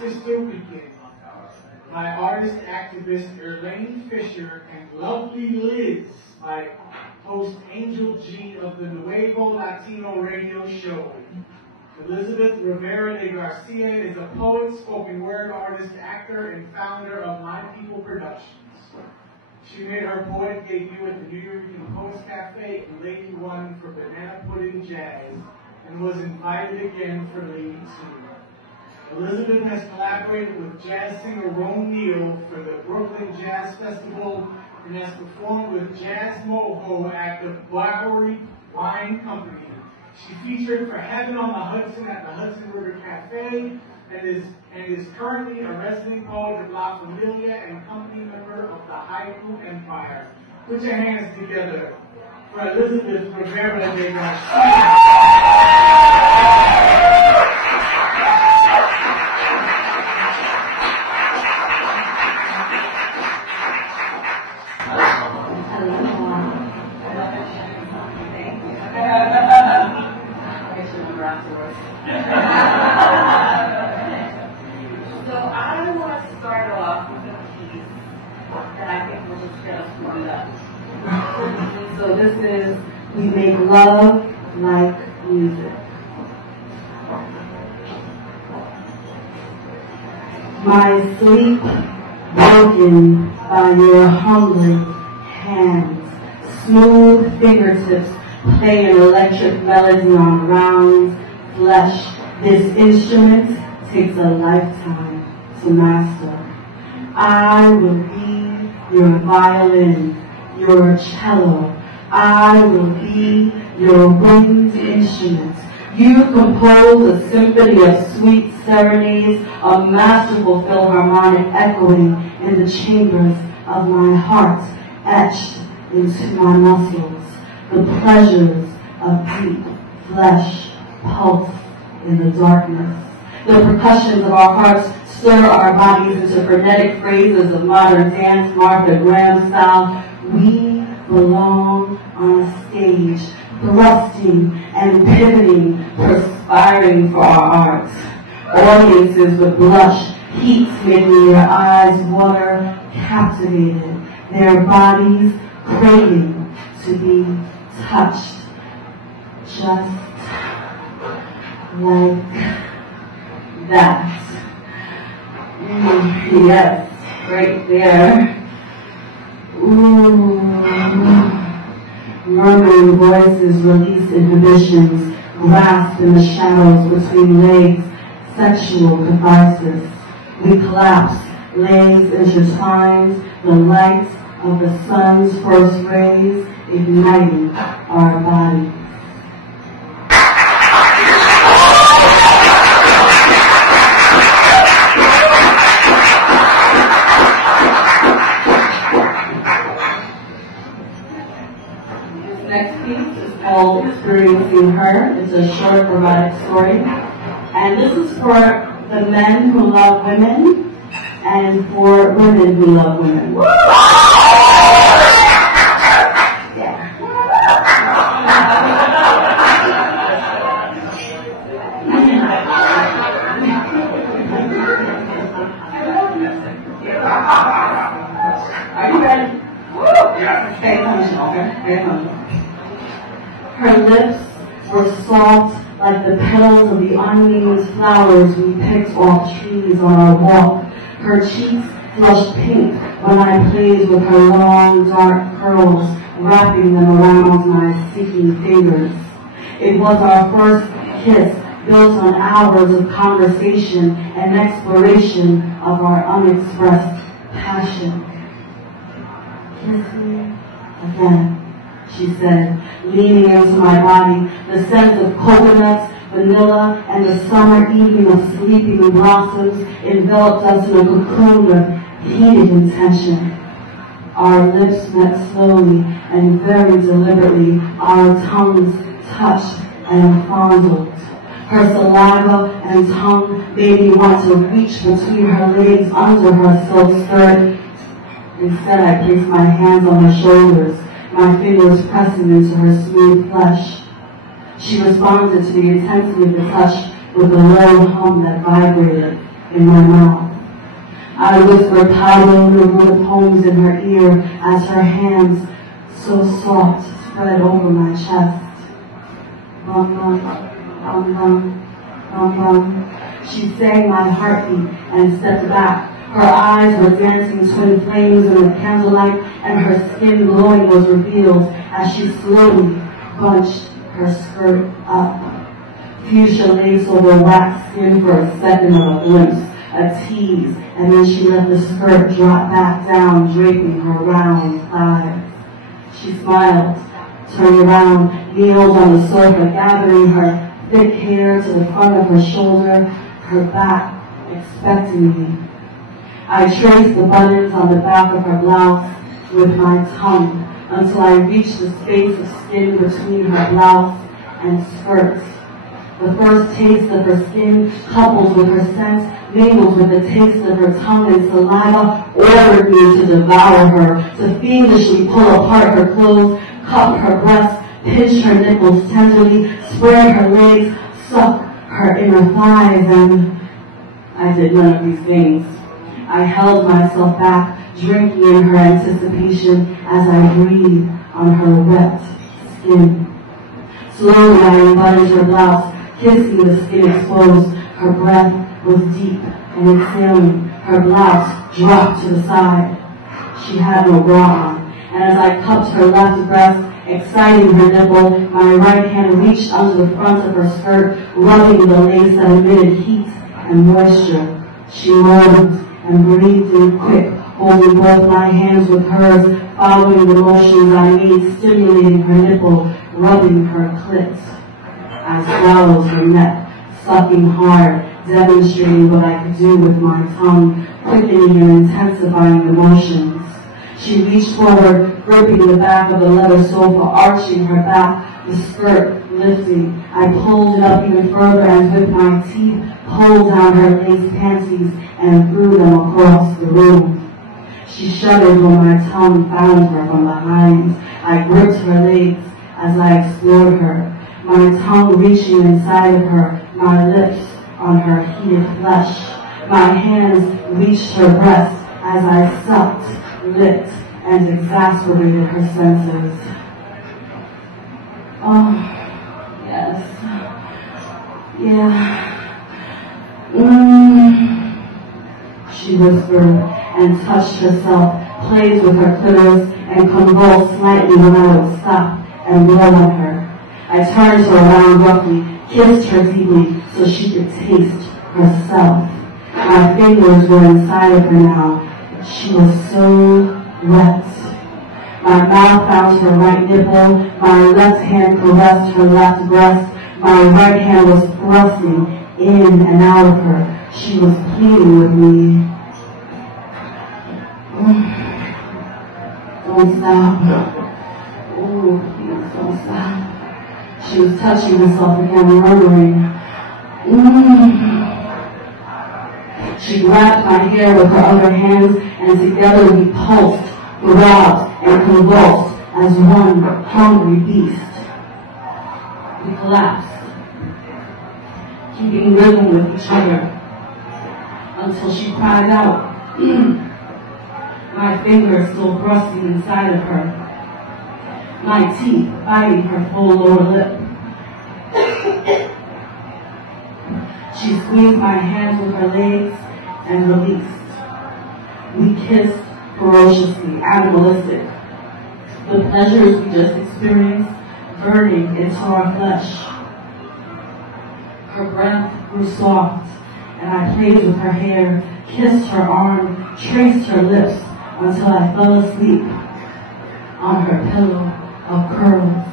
SoulSistaRican. My artist activist Earline Fisher and lovely Liz, my host Angel G of the Nuevo Latino radio show. Elizabeth Rivera de Garcia is a poet, spoken word artist, actor, and founder of MyPeopleProductions. She made her poetic debut at the Nuyorican Poets Cafe in Lady 1 for Banana Puddin Jazz and was invited again for Lady 2. Elizabeth has collaborated with jazz singer Rome Neal for the Brooklyn Jazz Festival and has performed with Jazz Mojo at the Bowery Wine Co. She featured for Heaven on the Hudson at the Hudson River Café and is currently a resident poet of La Familia and company member of the Haiku Empire. Put your hands together for Elizabeth Rivera de Garcia. So I want to start off with a piece that I think will just get us warmed up. So this is We Make Love Like Music. My sleep broken by your hungry hands, smooth fingertips play an electric melody on round flesh. This instrument takes a lifetime to master. I will be your violin, your cello. I will be your wind instrument. You compose a symphony of sweet serenades, a masterful philharmonic echoing in the chambers of my heart, etched into my muscles. The pleasures of deep flesh pulse in the darkness. The percussions of our hearts stir our bodies into frenetic phrases of modern dance, Martha Graham style. We belong on a stage, thrusting and pivoting, perspiring for our art. Audiences with blush, heat making their eyes water, captivated, their bodies craving to be touched, just like that. Yes, right there. Ooh. Murmuring voices release inhibitions, grasp in the shadows between legs, sexual catharsis. We collapse, legs intertwined, the light of the sun's first rays igniting our bodies. Called Experiencing Her. It's a short erotic story. And this is for the men who love women and for women who love women. Yeah. Are you ready? Yeah. Very functional, okay? Very functional. Her lips were soft like the petals of the unnamed flowers we picked off trees on our walk. Her cheeks flushed pink when I played with her long, dark curls, wrapping them around my sticky fingers. It was our first kiss, built on hours of conversation and exploration of our unexpressed passion. Kiss me again, she said, leaning into my body. The scent of coconuts, vanilla, and the summer evening of sleeping blossoms enveloped us in a cocoon of heated intention. Our lips met slowly and very deliberately. Our tongues touched and fondled. Her saliva and tongue made me want to reach between her legs under her silk skirt. Instead, I placed my hands on her shoulders, my fingers pressing into her smooth flesh. She responded to the intensity of the touch with a low hum that vibrated. in my mouth. I whispered Pablo Neruda poems in her ear as her hands, so soft, spread over my chest. Bum bum, bum bum, bum bum. She sang my heartbeat and stepped back. Her eyes were dancing twin flames in the candlelight, and her skin glowing was revealed as she slowly bunched her skirt up. Fuchsia lace over waxed skin for a second of a glimpse, a tease, and then she let the skirt drop back down, draping her round thighs. She smiled, turned around, kneeled on the sofa, gathering her thick hair to the front of her shoulder, her back expecting me. I traced the buttons on the back of her blouse with my tongue until I reached the space of skin between her blouse and skirt. The first taste of her skin, coupled with her scent, mingled with the taste of her tongue and saliva, ordered me to devour her, to fiendishly pull apart her clothes, cup her breasts, pinch her nipples tenderly, spread her legs, suck her inner thighs, and I did none of these things. I held myself back, drinking in her anticipation as I breathed on her wet skin. Slowly I unbuttoned her blouse, kissing the skin exposed. Her breath was deep and exhaling. Her blouse dropped to the side. She had no bra on, and as I cupped her left breast, exciting her nipple, my right hand reached under the front of her skirt, rubbing the lace that emitted heat and moisture. She moaned and breathed in quick, holding both my hands with hers, following the motions I made, stimulating her nipple, rubbing her clit. I swallowed her neck, sucking hard, demonstrating what I could do with my tongue, quickening and intensifying the motions. She reached forward, gripping the back of the leather sofa, arching her back, the skirt lifting. I pulled it up even further and with my teeth pulled down her lace panties and threw them across the room. She shuddered when my tongue found her from behind. I gripped her legs as I explored her, my tongue reaching inside of her, my lips on her heated flesh. My hands reached her breast as I sucked, licked, and exacerbated her senses. Oh, yes. Yeah. She whispered and touched herself, played with her clitoris, and convulsed slightly when I would stop and blow on her. I turned her around roughly, kissed her deeply so she could taste herself. My fingers were inside of her now. She was so wet. My mouth found her right nipple, my left hand caressed her left breast, my right hand was thrusting in and out of her. She was pleading with me. Don't stop. Oh, please don't stop. She was touching herself again, murmuring. She grabbed my hair with her other hands, and together we pulsed, throbbed, and convulsed as one hungry beast. We collapsed, keeping rhythm with each other, until she cried out, my fingers still thrusting inside of her, my teeth biting her full lower lip. She squeezed my hands with her legs and released. We kissed ferociously, animalistic. The pleasures we just experienced burning into our flesh. Her breath grew soft, and I played with her hair, kissed her arm, traced her lips until I fell asleep on her pillow of curls.